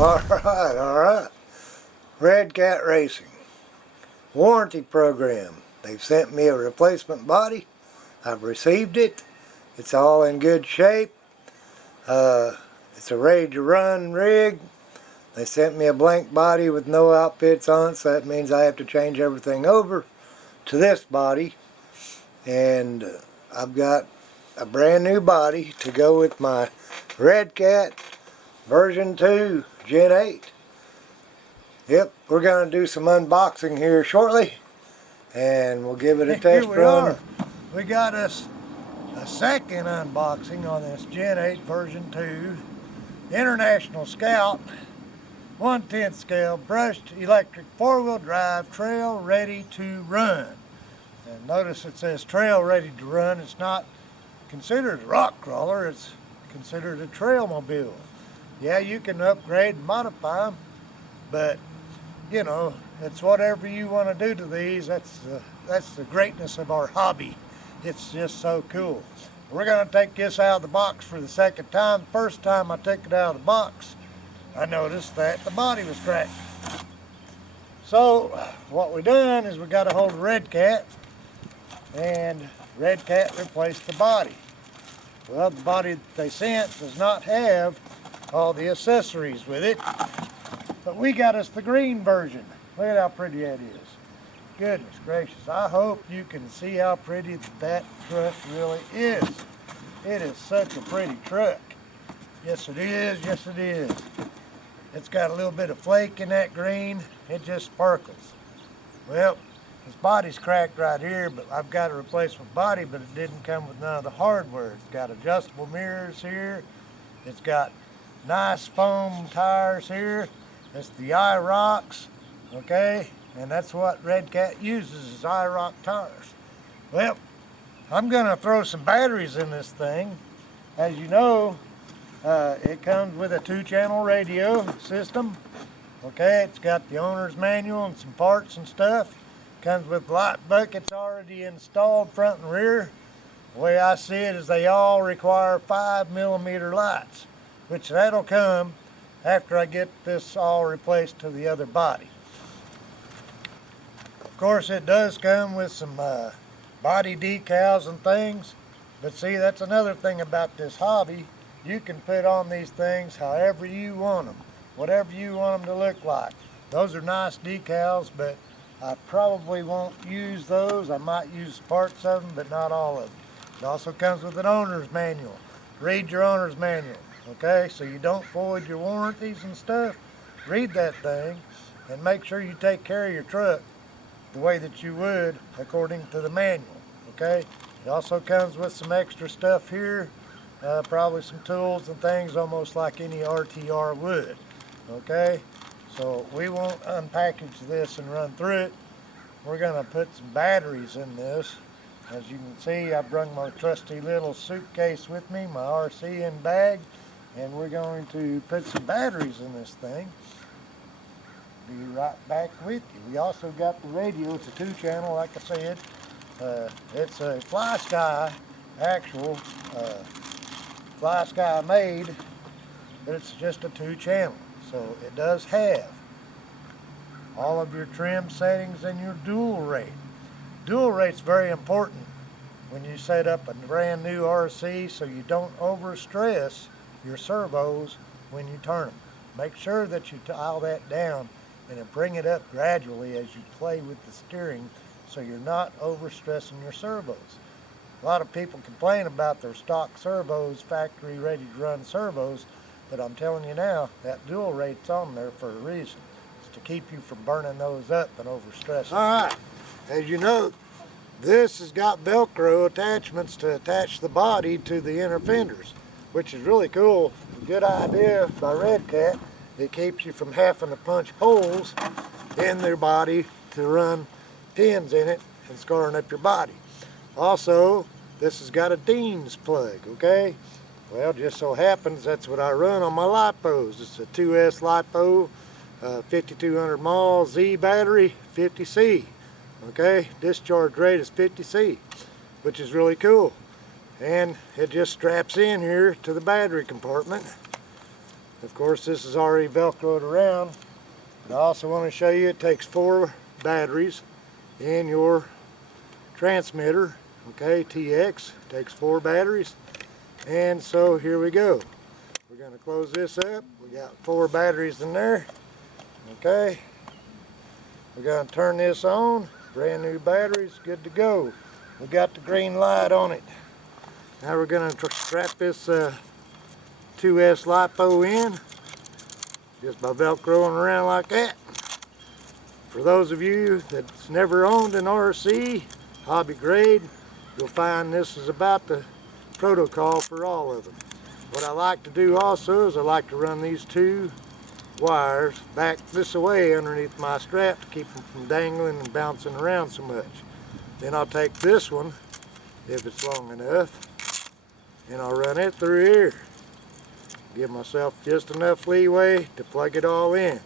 Alright. Redcat Racing. Warranty program. They've sent me a replacement body. I've received it. It's all in good shape. It's a ready to run rig. They sent me a blank body with no outfits on it, so that means I have to change everything over to this body. And I've got a brand new body to go with my Redcat version 2 Gen 8. Yep, we're going to do some unboxing here shortly, and we'll give it a test run. We got us a second unboxing on this Gen 8 version 2 International Scout 1/10 scale brushed electric 4-wheel drive trail ready to run. And notice it says trail ready to run. It's not considered a rock crawler, it's considered a trail mobile. Yeah, you can upgrade and modify them, but you know, it's whatever you want to do to these. That's the greatness of our hobby. It's just so cool. We're going to take this out of the box for the second time. The first time I took it out of the box, I noticed that the body was cracked. So what we done is we got a hold of Redcat, and Redcat replaced the body. Well, the body that they sent does not have all the accessories with it, but we got us the green version. Look at how pretty that is. Goodness gracious, I hope you can see how pretty that truck really is. It is such a pretty truck. Yes it is, yes it is. It's got a little bit of flake in that green. It just sparkles. Well, this body's cracked right here, but I've got a replacement body, but it didn't come with none of the hardware. It's got adjustable mirrors here. It's got nice foam tires here. It's the IROCs, okay? And that's what Redcat uses, is IROC tires. Well, I'm gonna throw some batteries in this thing. As you know, it comes with a 2-channel radio system. Okay, it's got the owner's manual and some parts and stuff. Comes with light buckets already installed front and rear. The way I see it is they all require 5mm lights, which that'll come after I get this all replaced to the other body. Of course, it does come with some body decals and things, but see, that's another thing about this hobby. You can put on these things however you want them, whatever you want them to look like. Those are nice decals, but I probably won't use those. I might use parts of them, but not all of them. It also comes with an owner's manual. Read your owner's manual, okay? So you don't void your warranties and stuff. Read that thing and make sure you take care of your truck the way that you would according to the manual, okay? It also comes with some extra stuff here, probably some tools and things almost like any RTR would, okay? So we won't unpackage this and run through it. We're gonna put some batteries in this. As you can see, I brought my trusty little suitcase with me, my RCN bag, and we're going to put some batteries in this thing. Be right back with you. We also got the radio. It's a 2-channel, like I said. It's a Fly Sky, actual Fly Sky made, but it's just a 2-channel. So it does have all of your trim settings and your dual rate. Dual rate's very important when you set up a brand new RC, so you don't overstress your servos when you turn them. Make sure that you dial that down and then bring it up gradually as you play with the steering, so you're not overstressing your servos. A lot of people complain about their stock servos, factory ready to run servos, but I'm telling you now, that dual rate's on there for a reason. It's to keep you from burning those up and overstressing. Alright, as you know, this has got Velcro attachments to attach the body to the inner fenders, which is really cool. A good idea by Redcat. It keeps you from having to punch holes in their body to run pins in it and scarring up your body. Also, this has got a Dean's plug, okay? Well, just so happens that's what I run on my LiPos. It's a 2S LiPo, 5200 mAh Z battery, 50C. Okay, discharge rate is 50C, which is really cool. And it just straps in here to the battery compartment. Of course, this is already Velcroed around, but I also want to show you it takes 4 batteries in your transmitter. Okay, TX takes 4 batteries, and so here we go. We're going to close this up. We got 4 batteries in there. Okay, we're going to turn this on. Brand new batteries, good to go. We got the green light on it. Now we're going to strap this 2S LiPo in just by Velcroing around like that. For those of you that's never owned an RC hobby grade, you'll find this is about the protocol for all of them. What I like to do also is I like to run these 2 wires back this way underneath my strap to keep them from dangling and bouncing around so much. Then I'll take this one, if it's long enough, and I'll run it through here. Give myself just enough leeway to plug it all in.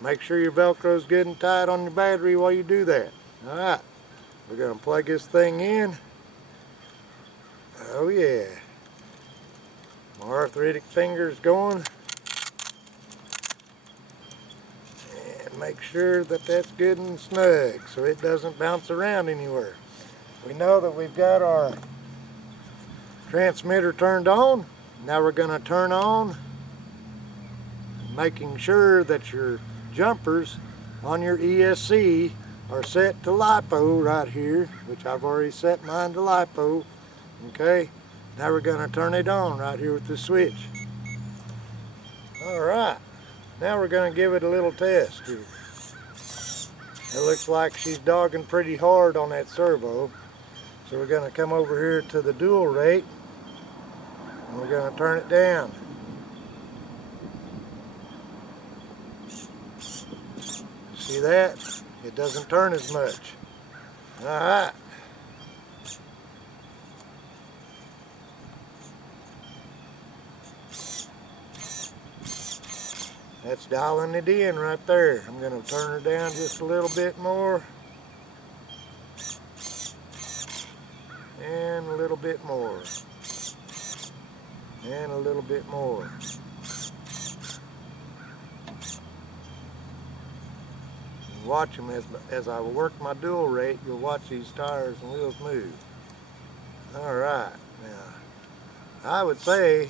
Make sure your Velcro's good and tight on your battery while you do that. Alright, we're going to plug this thing in. Oh yeah. My arthritic finger's going. And make sure that that's good and snug so it doesn't bounce around anywhere. We know that we've got our transmitter turned on. Now we're going to turn on, making sure that your jumpers on your ESC are set to LiPo right here, which I've already set mine to LiPo. Okay, now we're going to turn it on right here with the switch. Alright, now we're going to give it a little test here. It looks like she's dogging pretty hard on that servo. So we're going to come over here to the dual rate. And we're going to turn it down. See that? It doesn't turn as much. Alright. That's dialing it in right there. I'm going to turn her down just a little bit more. And a little bit more. And a little bit more. And watch them as I work my dual rate. You'll watch these tires and wheels move. Alright, now I would say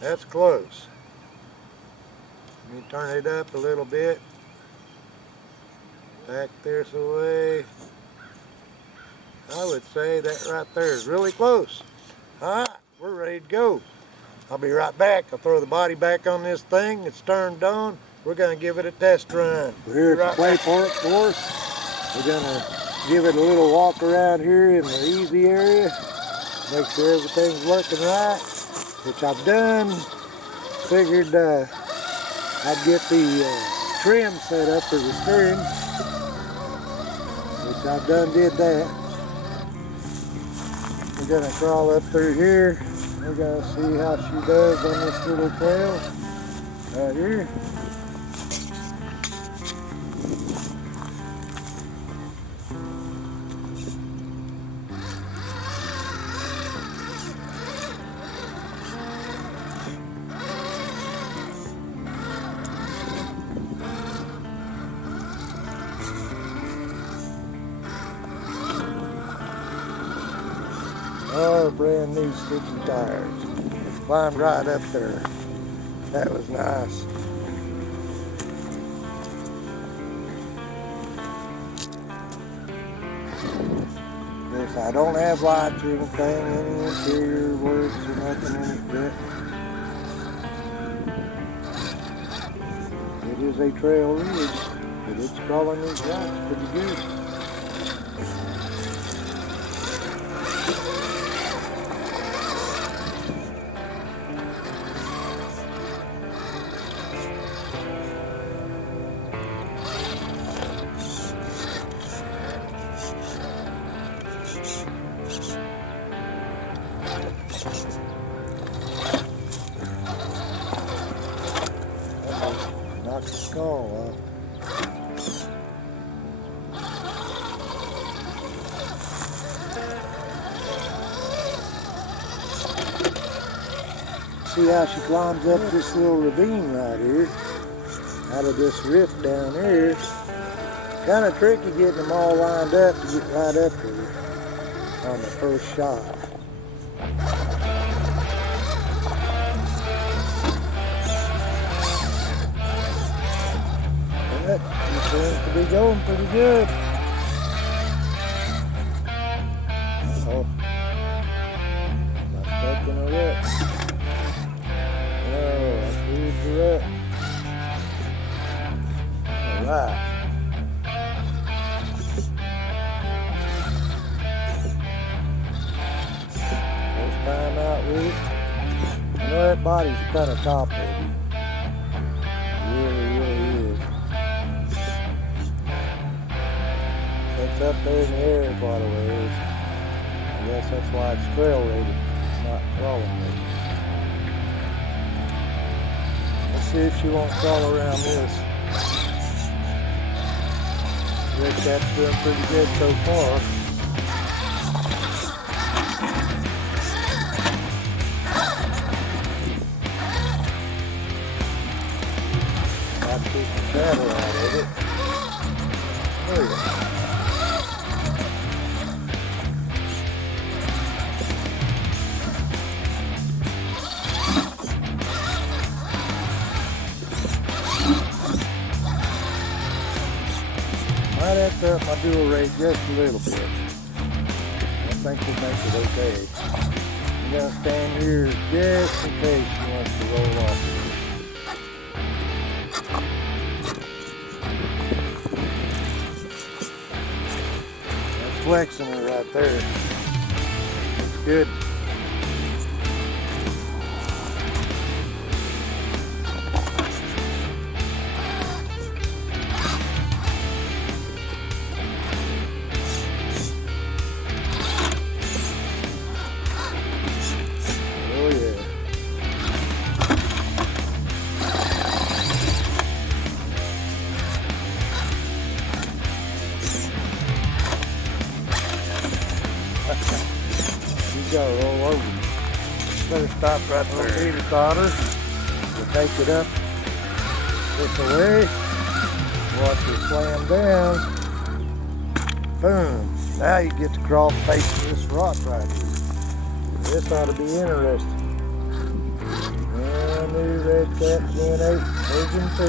that's close. Let me turn it up a little bit. Back this away. I would say that right there is really close. Alright. We're ready to go. I'll be right back. I'll throw the body back on this thing. It's turned on. We're going to give it a test run. We're here at the play park course. We're going to give it a little walk around here in the easy area. Make sure everything's working right, which I've done. Figured I'd get the trim set up for the steering, which I've done did that. We're going to crawl up through here. We're going to see how she does on this little trail right here. Oh, brand new sticky tires. Climbed right up there. That was nice. This, I don't have lights or anything, any interior works or nothing in it yet. It is a trail rig, but it's crawling these lights pretty good. Knock the skull off. see how she climbs up this little ravine right here, out of this rift down here. Kind of tricky getting them all lined up to get right up here on the first shot. But she seems to be going pretty good. Uh-oh. Am I stuck in a rut? Oh, I screwed the rut. Alright. First time out with it. I know that body's kind of top heavy. Really, really is. It's up there in the air quite a ways. I guess that's why it's trail ready, not crawling ready. Let's see if she won't crawl around this. Redcat's doing pretty good so far. I'll keep the shadow out of it. Oh yeah. Might have to up my dual rate just a little bit. I think we'll make it okay. I'm gonna stand here just in case she wants to roll off. That's flexing her right there. That's good. You gotta roll over. Better stop right there. Peter daughter. We'll take it up this way. Watch it slam down. Boom. Now you get to crawl the face of this rock right here. This ought to be interesting. Brand new Redcat Gen 8 version 2.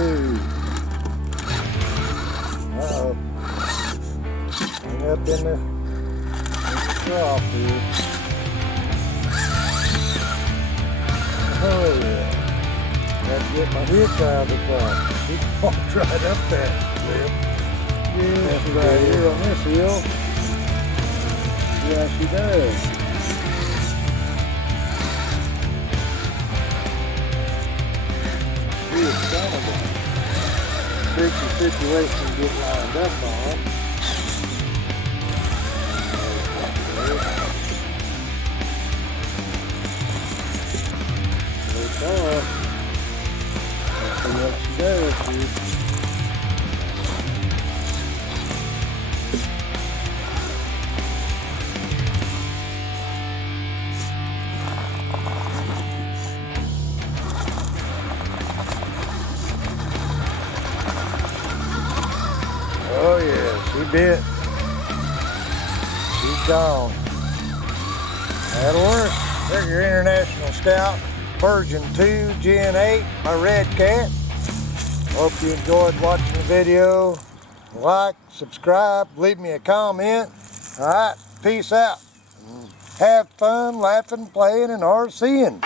Uh-oh. Hang up in the trough here. Oh yeah. Got to get my hitch out of the car. He walked right up that cliff. Yeah, she's right here on this hill. Yeah, she does. She is kind of a tricky situation to get lined up on. Let's see what she does here. Oh yeah, she bit. She's gone. That'll work. There's your International Scout version 2 Gen 8 by Redcat. Hope you enjoyed watching the video. Like, subscribe, leave me a comment. Alright, peace out. Have fun laughing, playing, and RCing.